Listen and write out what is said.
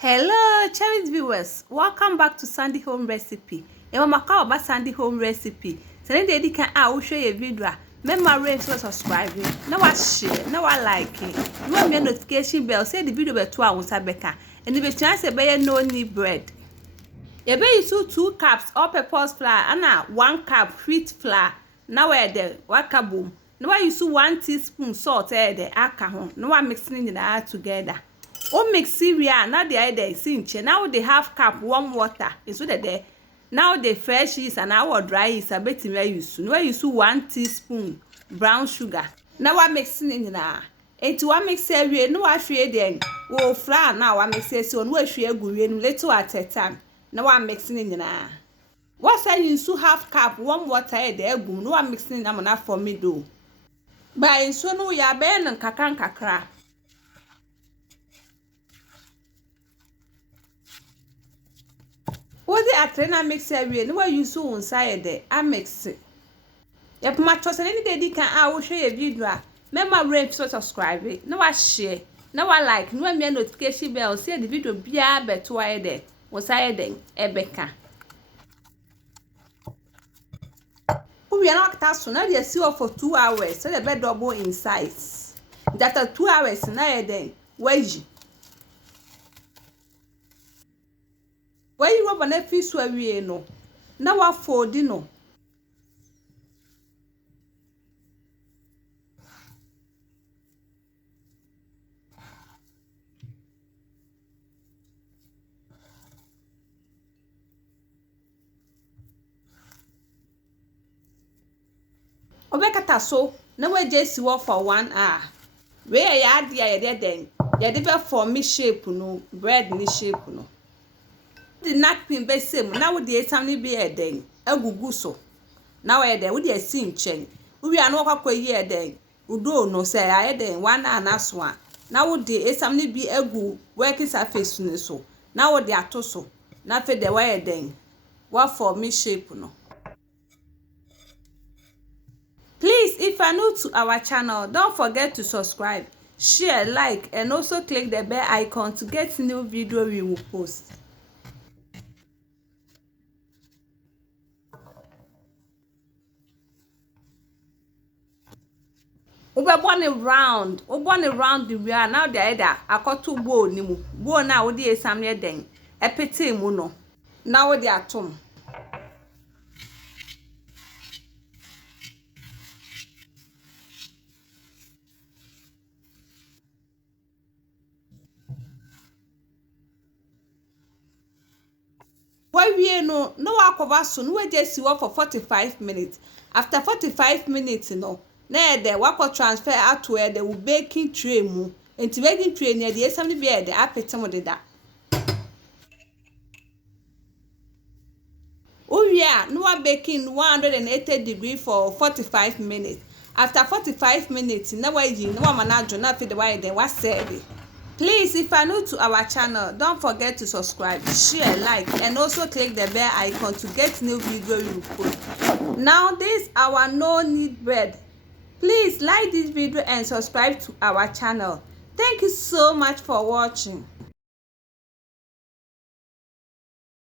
Hello, cherished viewers. Welcome back to Sandy Home Recipe. Mama call about Sandy Home Recipe. Today they can show you a video. Remember rate to subscribe. Now I share. Now I like it. Remember your notification bell. Say the video be 2 hours abeka. And if you chance to buy no need bread. You be use 2 cups all-purpose flour and 1 cup wheat flour. Now we're there. Waka boom. Now I use 1 teaspoon salt there. Aka now I'm mixing it together. O mix cereal now the idea is in now they have cup warm water is what there now the fresh yeast and our dry yeast a bit where you 1 teaspoon brown sugar now I'm mixing in na it one mix cereal no I share then oh flour now I mix it so no share go little at a time now I'm mixing in na what say you so half cup warm water there go no I'm mixing na na for me do by so no ya ben kakra what the atry mix area no you so inside there I mix it yep my trust any day can I will show you video remember rate to subscribe it no I share no I like no me notification bell say the video bia beto aye there was aye there ebeka we are not that so now they see for 2 hours so the bed double in size after 2 hours now then wage why you rub an fish so we no now I fold no obekata so na we just work for 1 hour we ya dia ya den ya dey form me shape no bread ni shape no the napkin be same na we dey something be e den agugu so na we dey we dey si nchen we are no kwakwa yi e den udo no say ya den 1 hour na so a na we dey something be agu work surface no so na we dey atoso na fe dey we den what for me shape no. Please, if you are new to our channel, don't forget to subscribe, share, like, and also click the bell icon to get new video we will post. We born around the way now the either akoto bowl ni mu bowl na we dey samle den epete mu no now we dey atom. Why we no akova so no we just work for 45 minutes. After 45 minutes no na dey wako transfer out to where they will baking tray mu enti baking tray near the something be there apete mo de da Uya no wa baking 180 degrees for 45 minutes. After 45 minutes na wa yi no wa manajo na fe the why then wa serve. Please, if you are new to our channel, don't forget to subscribe, share, like, and also click the bell icon to get new video you post. Now, this our no need bread. Please like this video and subscribe to our channel. Thank you so much for watching.